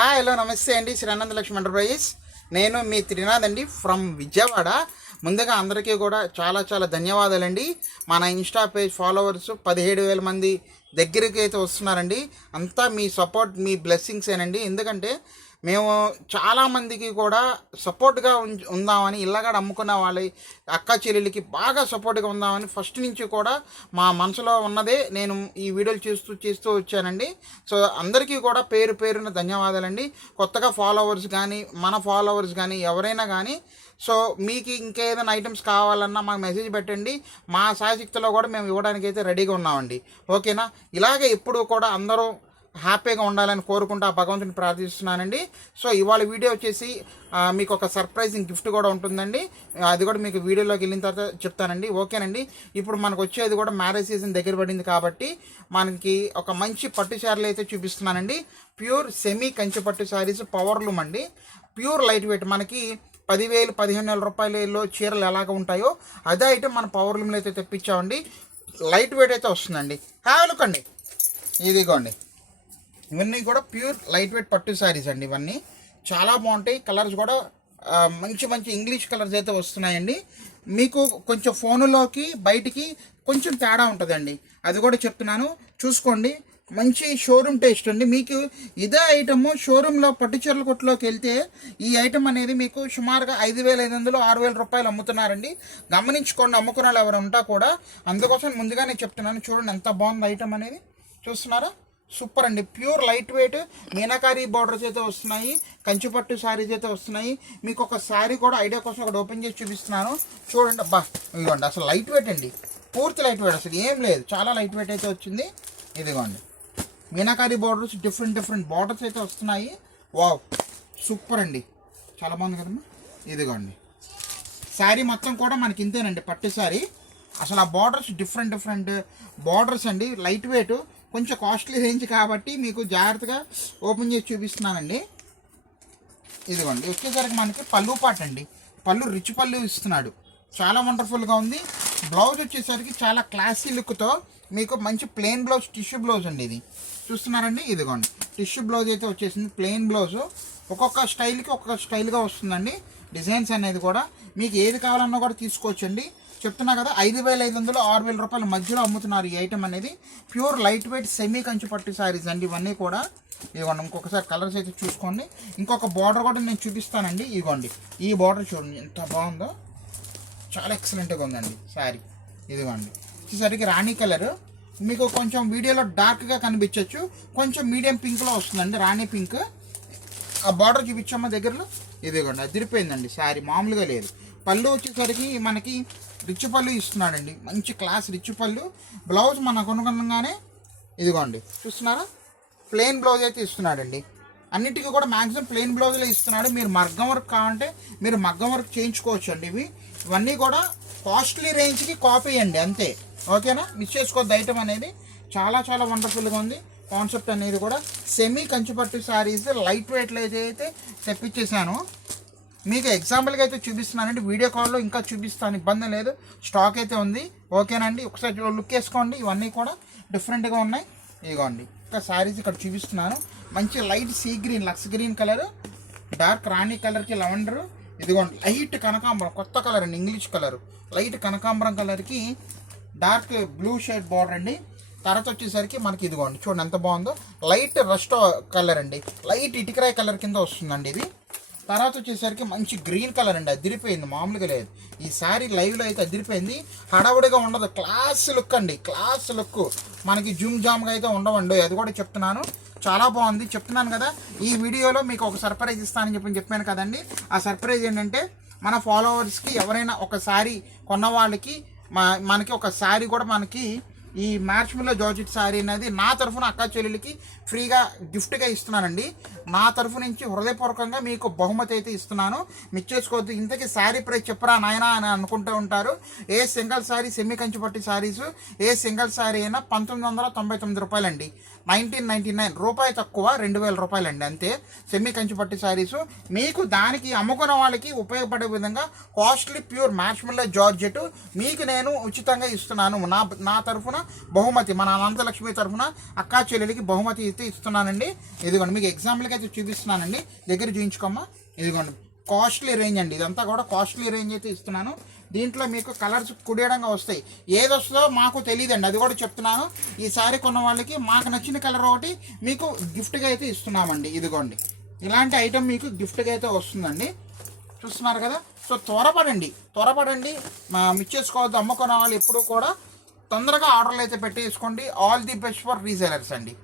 Hello నమస్తే అండి. శ్రీ అనంత Lakshmi enterprises. నేను మీ త్రినాథ్ అండి ఫ్రమ్ విజయవాడ. ముందుగా అందరికీ కూడా చాలా చాలా ధన్యవాదాలండి. మన ఇన్స్టా పేజ్ ఫాలోవర్స్ 17,000 మంది దగ్గరికి అయితే వస్తున్నారండి. అంతా మీ సపోర్ట్, మీ బ్లెస్సింగ్సేనండి. ఎందుకంటే మేము చాలామందికి కూడా సపోర్ట్గా ఉందామని, ఇళ్ళగాడ అమ్ముకున్న వాళ్ళ అక్క చెల్లెలకి బాగా సపోర్ట్గా ఉందామని ఫస్ట్ నుంచి కూడా మా మనసులో ఉన్నదే నేను ఈ వీడియోలు చేస్తూ వచ్చానండి. సో అందరికీ కూడా పేరు పేరున ధన్యవాదాలండి. కొత్తగా ఫాలోవర్స్ కానీ, మన ఫాలోవర్స్ కానీ ఎవరైనా కానీ సో మీకు ఇంకేదైనా ఐటమ్స్ కావాలన్నా మాకు మెసేజ్ పెట్టండి. మా శాశక్తిలో కూడా మేము ఇవ్వడానికి అయితే రెడీగా ఉన్నామండి. ఓకేనా? ఇలాగే ఎప్పుడు కూడా అందరూ హ్యాపీగా ఉండాలని కోరుకుంటూ ఆ భగవంతుని ప్రార్థిస్తున్నానండి. సో ఇవాళ వీడియో వచ్చేసి మీకు ఒక సర్ప్రైజింగ్ గిఫ్ట్ కూడా ఉంటుందండి. అది కూడా మీకు వీడియోలోకి వెళ్ళిన తర్వాత చెప్తానండి. ఓకేనండి. ఇప్పుడు మనకు వచ్చేది కూడా మ్యారేజ్ సీజన్ దగ్గర పడింది కాబట్టి మనకి ఒక మంచి పట్టు శారీలు అయితే చూపిస్తున్నానండి. ప్యూర్ సెమీ కంచి పట్టు శారీస్, పవర్లూమ్ అండి. Pure light weight. మనకి 10,000 15,000 రూపాయలలో చీరలు ఎలాగ ఉంటాయో అదే ఐటమ్ మన పవర్లూమ్లో అయితే తెప్పించామండి. లైట్ వెయిట్ అయితే వస్తుందండి. లుక్ అండి, ఇదిగోండి. ఇవన్నీ కూడా ప్యూర్ లైట్ వెయిట్ పట్టు శారీస్ అండి. ఇవన్నీ చాలా బాగుంటాయి. కలర్స్ కూడా మంచి మంచి ఇంగ్లీష్ కలర్స్ అయితే వస్తున్నాయండి. మీకు కొంచెం ఫోనులోకి బయటికి కొంచెం తేడా ఉంటుందండి, అది కూడా చెప్తున్నాను. చూసుకోండి. మంచి షోరూమ్ టేస్ట్ అండి. మీకు ఇదే ఐటమ్ షోరూంలో పట్టుచీరల కొట్టులోకి వెళ్తే ఈ ఐటమ్ అనేది మీకు సుమారుగా 5,500 6,000 రూపాయలు అమ్ముతున్నారండి. గమనించుకోండి అమ్ముకున్న వాళ్ళు ఎవరు ఉంటా కూడా. అందుకోసం ముందుగానే చెప్తున్నాను. చూడండి ఎంత బాగుంది ఐటమ్ అనేది. చూస్తున్నారా? సూపర్ అండి. Pure light weight meenakari borders అయితే వస్తున్నాయి. కంచిపట్టు శారీస్ అయితే వస్తున్నాయి. మీకు ఒక శారీ కూడా ఐడియా కోసం ఒకటి ఓపెన్ చేసి చూపిస్తున్నాను. చూడండి. అబ్బా, ఇదిగోండి. అసలు లైట్ వెయిట్ అండి, పూర్తి లైట్ వెయిట్. అసలు ఏం లేదు, చాలా లైట్ వెయిట్ అయితే వచ్చింది. ఇదిగోండి, మీనాకారీ బార్డర్స్, డిఫరెంట్ బార్డర్స్ అయితే వస్తున్నాయి. వావ్, సూపర్ అండి, చాలా బాగుంది కదమ్మా. ఇదిగోండి, శారీ మొత్తం కూడా మనకి ఇంతేనండి, పట్టు శారీ. అసలు ఆ బార్డర్స్ డిఫరెంట్ బార్డర్స్ అండి. లైట్ వెయిట్, కొంచెం కాస్ట్లీ రేంజ్ కాబట్టి మీకు జాగ్రత్తగా ఓపెన్ చేసి చూపిస్తున్నానండి. ఇదిగోండి, వచ్చేసరికి మనకి పళ్ళు పాట అండి. పళ్ళు రిచ్ పళ్ళు ఇస్తున్నాడు, చాలా వండర్ఫుల్గా ఉంది. బ్లౌజ్ వచ్చేసరికి చాలా క్లాసీ లుక్తో మీకు మంచి ప్లెయిన్ బ్లౌజ్, టిష్యూ బ్లౌజ్ అండి. ఇది చూస్తున్నారండి. ఇదిగోండి, టిష్యూ బ్లౌజ్ అయితే వచ్చేసింది. ప్లెయిన్ బ్లౌజ్ ఒక్కొక్క స్టైల్కి ఒక్కొక్క స్టైల్గా వస్తుందండి. డిజైన్స్ అనేది కూడా మీకు ఏది కావాలన్నా కూడా తీసుకోవచ్చండి. చెప్తున్నా కదా, 5,500 6,000 రూపాయల మధ్యలో అమ్ముతున్నారు ఈ ఐటమ్ అనేది. Pure light weight semi Kanchi పట్టు శారీస్ అండి ఇవన్నీ కూడా. ఇవ్వండి, ఇంకొకసారి కలర్స్ అయితే చూసుకోండి. ఇంకొక బార్డర్ కూడా నేను చూపిస్తానండి. ఇవ్వండి, ఈ బార్డర్ చూడండి ఎంత బాగుందో, చాలా ఎక్సలెంట్గా ఉందండి శారీ. ఇదిగోండి, వచ్చేసరికి రాణి కలర్. మీకు కొంచెం వీడియోలో డార్క్గా కనిపించవచ్చు, కొంచెం మీడియం పింక్లో వస్తుందండి, రాణి పింక్. ఆ బార్డర్ చూపించమ్మా దగ్గరలో. ఇదిగోండి, అదిరిపోయిందండి శారీ, మామూలుగా లేదు. పళ్ళు వచ్చేసరికి మనకి రిచ్ పళ్ళు ఇస్తున్నాడండి, మంచి క్లాస్ రిచ్ పళ్ళు. బ్లౌజ్ మనకు అనుగుణంగానే ఇదిగోండి, చూస్తున్నారా, ప్లెయిన్ బ్లౌజ్ అయితే ఇస్తున్నాడండి. అన్నిటికీ కూడా మ్యాక్సిమం ప్లెయిన్ బ్లౌజ్లో ఇస్తున్నాడు. మీరు మగ్గం వర్క్ కావాలంటే మీరు మగ్గం వర్క్ చేయించుకోవచ్చు అండి. ఇవన్నీ కూడా కాస్ట్లీ రేంజ్కి కాపీ అండి, అంతే. ఓకేనా? మిస్ చేసుకోవద్దు. ఐటమ్ అనేది చాలా చాలా వండర్ఫుల్గా ఉంది. కాన్సెప్ట్ అనేది కూడా సెమీ కంచిపట్టు శారీస్ లైట్ వెయిట్లో అయితే తెప్పించేసాను. మీకు ఎగ్జాంపుల్గా అయితే చూపిస్తున్నానండి. వీడియో కాల్లో ఇంకా చూపిస్తాను, ఇబ్బంది లేదు. స్టాక్ అయితే ఉంది. ఓకేనండి, ఒకసారి లుక్ వేసుకోండి. ఇవన్నీ కూడా డిఫరెంట్గా ఉన్నాయి. ఇదిగోండి, ఇంకా శారీస్ ఇక్కడ చూపిస్తున్నాను. మంచి light sea green, lux green colour, dark రాణి కలర్కి లెవెండర్. ఇదిగోండి, లైట్ కనకాంబరం, కొత్త కలర్ అండి, ఇంగ్లీష్ కలర్. లైట్ కనకాంబరం కలర్కి డార్క్ బ్లూ షేడ్ బార్డర్ అండి. తర్వాత వచ్చేసరికి మనకి ఇదిగోండి, చూడండి ఎంత బాగుందో, లైట్ రస్ట్ కలర్ అండి, లైట్ ఇటుకరాయి కలర్ కింద వస్తుందండి ఇది. తర్వాత వచ్చేసరికి మంచి గ్రీన్ కలర్ అండి, అదిరిపోయింది, మామూలుగా లేదు. ఈ శారీ లైవ్లో అయితే అదిరిపోయింది. హడావుడిగా ఉండదు, క్లాస్ లుక్ అండి, క్లాస్ లుక్. మనకి జూమ్ జామ్గా అయితే ఉండవండి, అది కూడా చెప్తున్నాను. చాలా బాగుంది. చెప్తున్నాను కదా, ఈ వీడియోలో మీకు ఒక సర్ప్రైజ్ ఇస్తానని చెప్పాను కదండి. ఆ సర్ప్రైజ్ ఏంటంటే మన ఫాలోవర్స్కి ఎవరైనా ఒక శారీ కొన్న వాళ్ళకి మనకి ఒక శారీ కూడా మనకి ఈ మ్యాచ్మిల్లో జార్జెట్ శారీ అనేది నా తరఫున అక్క చెల్లెలకి ఫ్రీగా గిఫ్ట్గా ఇస్తున్నానండి. నా తరఫు నుంచి హృదయపూర్వకంగా మీకు బహుమతి అయితే ఇస్తున్నాను, మిస్ చేసుకోవద్దు. ఇంతకీ శారీ ప్రైస్ చెప్పరా నాయనా అని అనుకుంటూ ఉంటారు. A single sari semi Kanchi పట్టు శారీస్ ఏ సింగిల్ శారీ అయినా 1,999 రూపాయలండి. 1999 రూపాయి తక్కువ, 2000 రూపాయలండి అంతే. సెమీ కంచిపట్టి శారీసు మీకు దానికి అమ్ముకున్న వాళ్ళకి ఉపయోగపడే విధంగా కాస్ట్లీ ప్యూర్ మ్యాష్మెల్లో జార్జెట్ మీకు నేను ఉచితంగా ఇస్తున్నాను. నా తరఫున బహుమతి, మన అనంతలక్ష్మి తరఫున అక్కా చెల్లెలికి బహుమతి అయితే ఇస్తున్నానండి. ఇదిగోండి మీకు ఎగ్జాంపుల్కి అయితే చూపిస్తున్నానండి, దగ్గర చూయించుకోమ్మా. ఇదిగోండి కాస్ట్లీ రేంజ్ అండి, ఇదంతా కూడా కాస్ట్లీ రేంజ్ అయితే ఇస్తున్నాను. దీంట్లో మీకు కలర్స్ కుడియడంగా వస్తాయి, ఏది వస్తుందో మాకు తెలియదండి, అది కూడా చెప్తున్నాను. ఈసారి కొన్న వాళ్ళకి మాకు నచ్చిన కలర్ ఒకటి మీకు గిఫ్ట్గా అయితే ఇస్తున్నామండి. ఇదిగోండి ఇలాంటి ఐటెం మీకు గిఫ్ట్గా అయితే వస్తుందండి, చూస్తున్నారు కదా. సో త్వరపడండి, మిస్ చేసుకోవద్దు. అమ్ముకున్న వాళ్ళు ఎప్పుడు కూడా తొందరగా ఆర్డర్లు అయితే పెట్టేసుకోండి. All the best for resellers అండి.